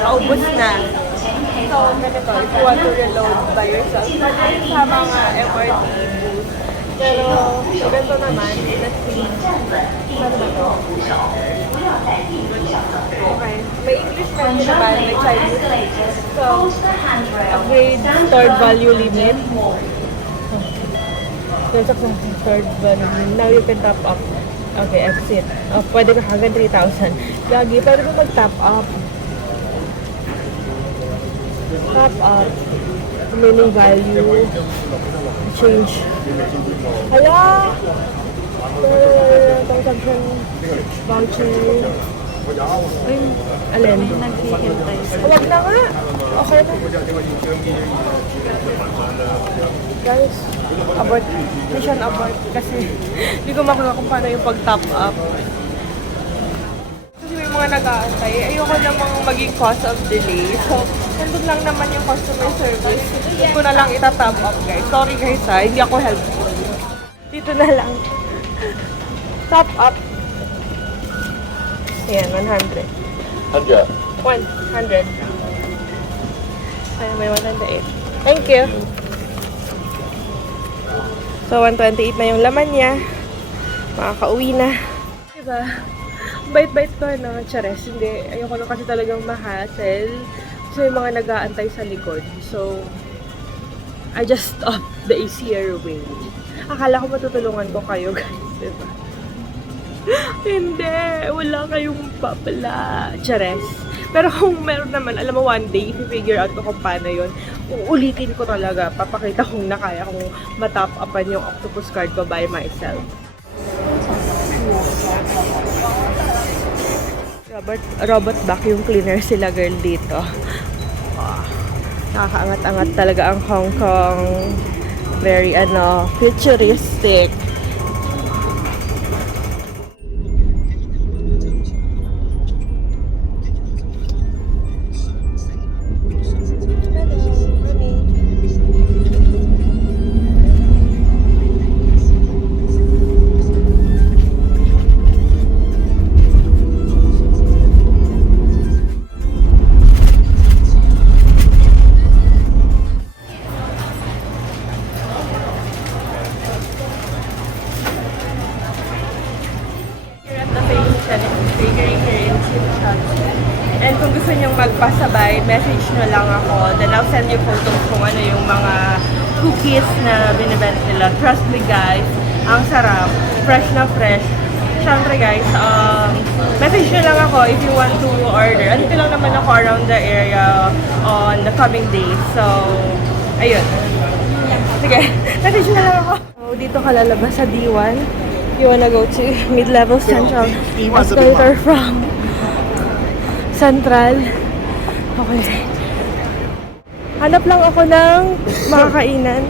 Naubos na. So, ganito, if you want to reload by yourself, pwede sa mga MRT booth. Pero, ganito naman, let's see. Ano ba to? Okay. May English menu naman, may Chinese. So, upgrade third value limit. There's a third value limit. Now you can top up. Okay, exit. Oh, pwede ka hanggang 3,000. Lagi, pwede mo mag-top up. Top up. Remaining value. Change. Hala! Consumption voucher. Ay, alin? Naghihintay sa... Huwag na nga! Okay na. Guys, abort. Mission abort. Kasi hindi ko makuha kung paano yung pag-top up. Kasi may mga nag-aantay. Ayoko namang maging cause of delay. So, nandun lang naman yung customer service. Hindi ko na lang ita-top up, guys. Sorry guys ha, hindi ako helpful. Dito na lang. Top up. Ayan, 100. 100. 100. Kaya may 108. Thank you. So, 128 na yung laman niya. Makakauwi na. Diba? Bait-bait ko, no? Chares. Hindi. Ayoko na kasi talagang ma-hassle. So, yung mga nag-aantay sa likod. So, I just stopped the easier way. Akala ko matutulungan ko kayo, guys. Diba? Hindi. Wala kayong papala. Chares. Pero kung meron naman, alam mo, one day, i-figure out ko kung paano yun, uulitin ko talaga. Papakita kong nakaya kong matap upan yung octopus card ko by myself. Robot vacuum cleaner sila, girl, dito. Oh, nakakaangat-angat talaga ang Hong Kong. Very, futuristic. And kung gusto nyo magpasabay, message nyo lang ako. Then I'll send you photos kung ano yung mga cookies na binibenta nila. Trust me guys, ang sarap. Fresh na fresh. Siyempre guys, message nyo lang ako if you want to order. Andito lang naman ako around the area on the coming days. So, ayun. Sige, message nyo lang ako. So, dito ka lalabas sa D1. You wanna go to Mid-Level Central Escalator from Central. Okay. Hanap lang ako ng makakainan.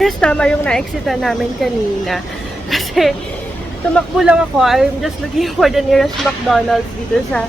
Yes, tama yung na-exita namin kanina. Kasi tumakbo lang ako. I'm just looking for the nearest McDonald's dito sa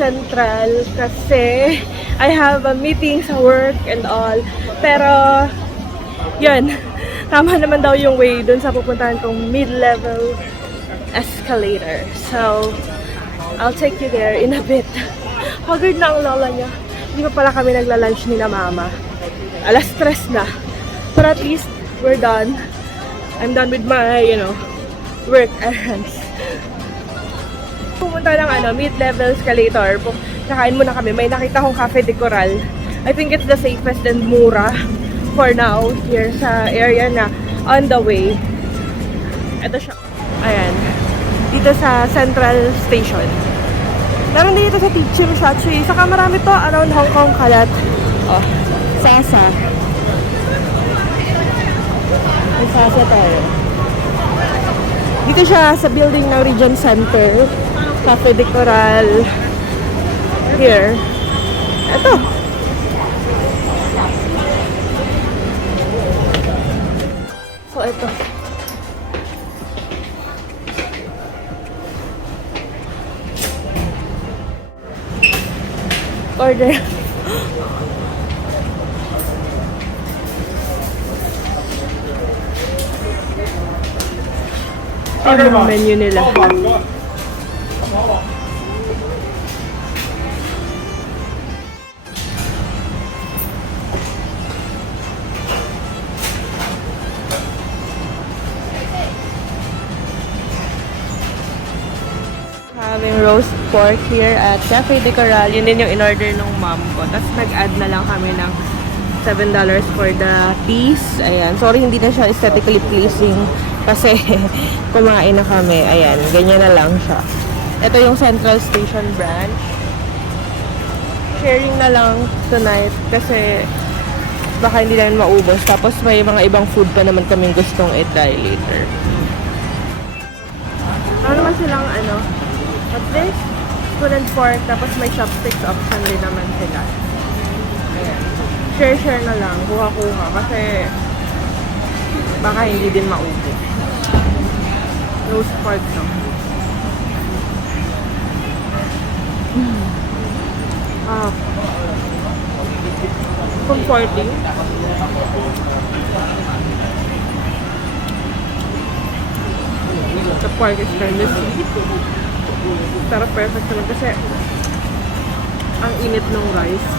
Central. Kasi I have a meeting sa work and all. Pero, yun. Tama naman daw yung way dun sa pupuntahan kong Mid-Level Escalator. So, I'll take you there in a bit. Haggard na ang lola niya. Hindi pa pala kami nagla-lunch ni na mama. 3:00 na. But at least, we're done. I'm done with my, work errands. Pumunta ng Mid-Level Escalator. Nakain muna kami. May nakita kong Cafe de Coral. I think it's the safest and mura for now here sa area na on the way. Ito siya. Ayan. Dito sa Central Station. Meron dito sa Teacher Shachi. Saka marami to around Hong Kong kalat. Oh, Sasa. May Sasa tayo. Dito siya sa building ng Regent Center. Cafe de Coral. Here. Ito. So, ito. Order. Ano yung menu nila? roast pork here at Cafe de Coral. Yun din yung in-order nung mom ko. Tapos nag-add na lang kami ng $7 for the piece. Ayan. Sorry, hindi na siya aesthetically pleasing kasi kumain na kami. Ayan. Ganyan na lang siya. Ito yung Central Station branch. Sharing na lang tonight kasi baka hindi namin maubos. Tapos may mga ibang food pa naman kaming gustong i-try later. Ano naman silang what's this? Spoon and fork. Tapos may chopsticks option din naman sila. Ayan. Share na lang. Kuha-kuha. Kasi baka hindi din maubos. Roast pork no. Comforting. The pork is kind of sweet. Pero perfect naman kasi ang init ng rice.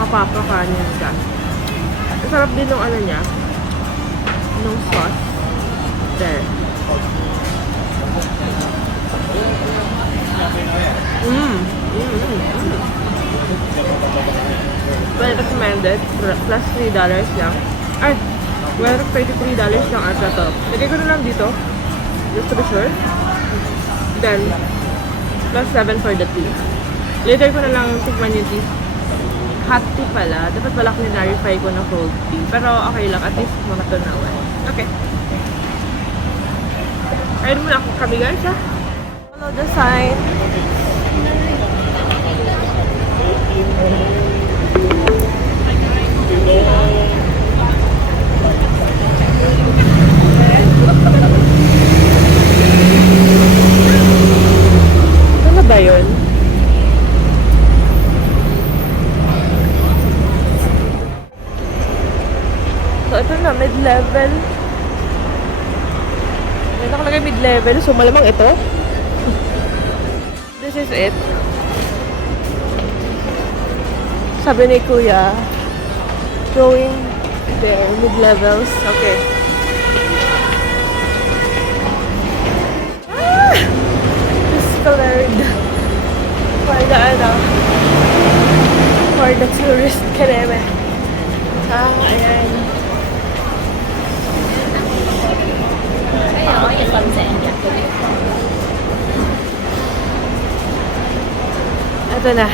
Mapapakanin ka. Ang sarap din ng niya. Nung sauce. There. Well recommended. Plus $3 lang. Ay! Well, $33 lang ata to. Lagay ko na lang dito. Just to be sure. Then, plus 7 for the tea. Later ko na lang tikman yung tea. Hot tea pala. Dapat pala clarify ko na cold tea. Pero okay lang. At least mga tunawan. Okay. Ayun muna ako kami guys ha. Follow the sign. Ano ba yun? So ito na, mid-level. May nakalagay mid-level, so malamang ito. This is it. Sabi ni Kuya, going there, mid-levels. Okay. Discolored. For the tourist kaneme. Ayan. Ito na.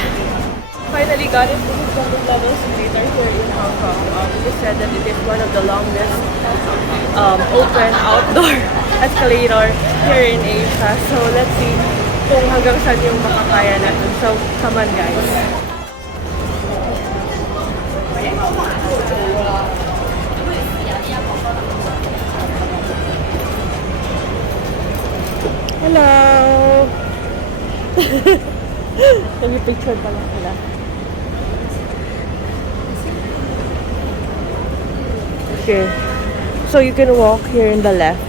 Finally got it. This is the mid-level escalator here in Hong Kong. It is said that it is one of the longest open outdoor escalator here in Asia. So let's see kung hanggang saan yung makakaya natin. So come on guys. Hello! Nag-picture pa lang sila. Okay. So you can walk here in the left.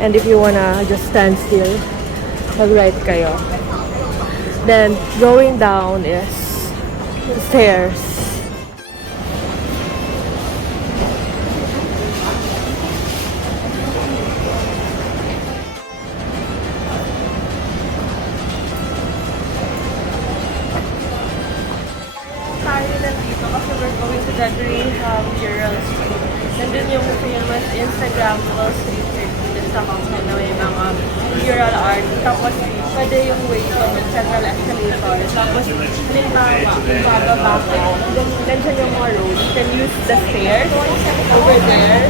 And if you wanna just stand still, mag-right kayo. Then going down is stairs. The Greenham Mural Street. Nandun yung famous Instagrammable street dito sa Hong Kong na may mga mural art. Tapos, pwede yung way from Central Escalator. Tapos, halimbawa, kung bababa ka, nandiyan yung mga road. You can use the stairs over there.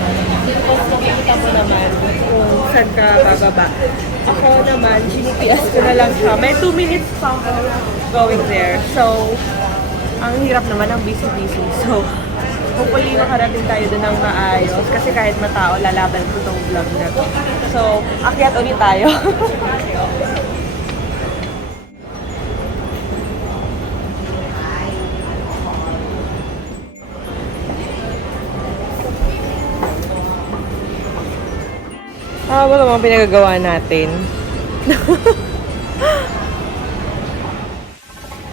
Tapos, makikita mo naman kung saan ka bababa. Ako naman, GPS ko na lang siya. May 2 minutes pa ako going there. So, ang hirap naman ng busy-busy. So, hopefully makarating tayo doon ng maayos. Kasi kahit matao, lalaban ko itong vlog na to. So, akyat ulit tayo. Wala mga pinagagawa natin.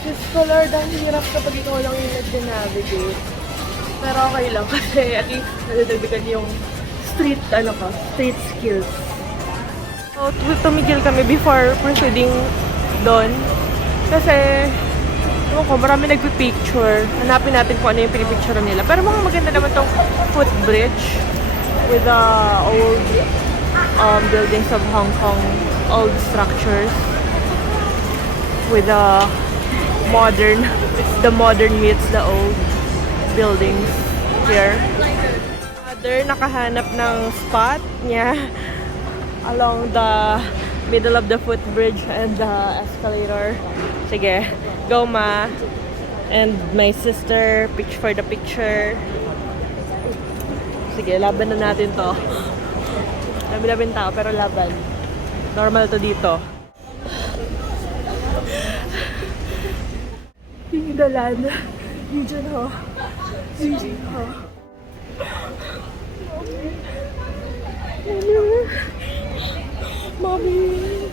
Just Lord, ang hirap kapag ikaw lang yung nag-navigate. Pero okay lang kasi at least nadadagdagan yung street skills. So, tumigil kami before proceeding doon. Kasi, ewan ko, marami nagpipicture. Hanapin natin kung ano yung pinipicture nila. Pero mga maganda naman tong footbridge with the old buildings of Hong Kong, old structures with the modern meets the old buildings here. Mother nakahanap ng spot niya along the middle of the footbridge and the escalator. Sige, go ma. And my sister, pitch for the picture. Sige, laban na natin to. Dami-daming tao, pero laban. Normal to dito. Yung dalan. Yung dyan ho. Yung dyan ho. Mommy!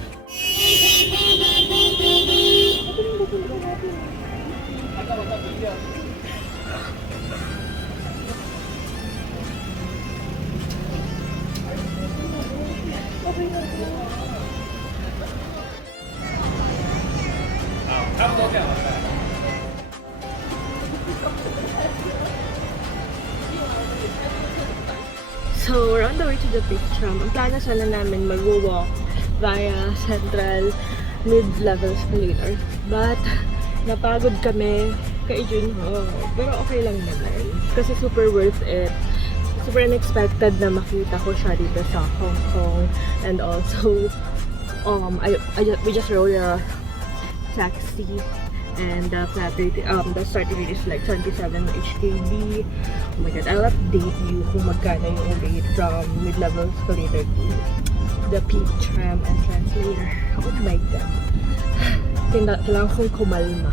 So, we're on the way to the big tram. Ang plano sana namin mag-walk via Central mid-level escalator. But, napagod kami kay Junho. Pero okay lang naman. Kasi super worth it. Super unexpected na makita ko siya dito sa Hong Kong. And also, we just rode a taxi. And the flat rate, the starting rate is like 27 HKD. Oh my god, I'll update you kung magkano yung rate from mid-level escalator to the peak tram entrance later. Oh my god. Kailangan kong kumalma.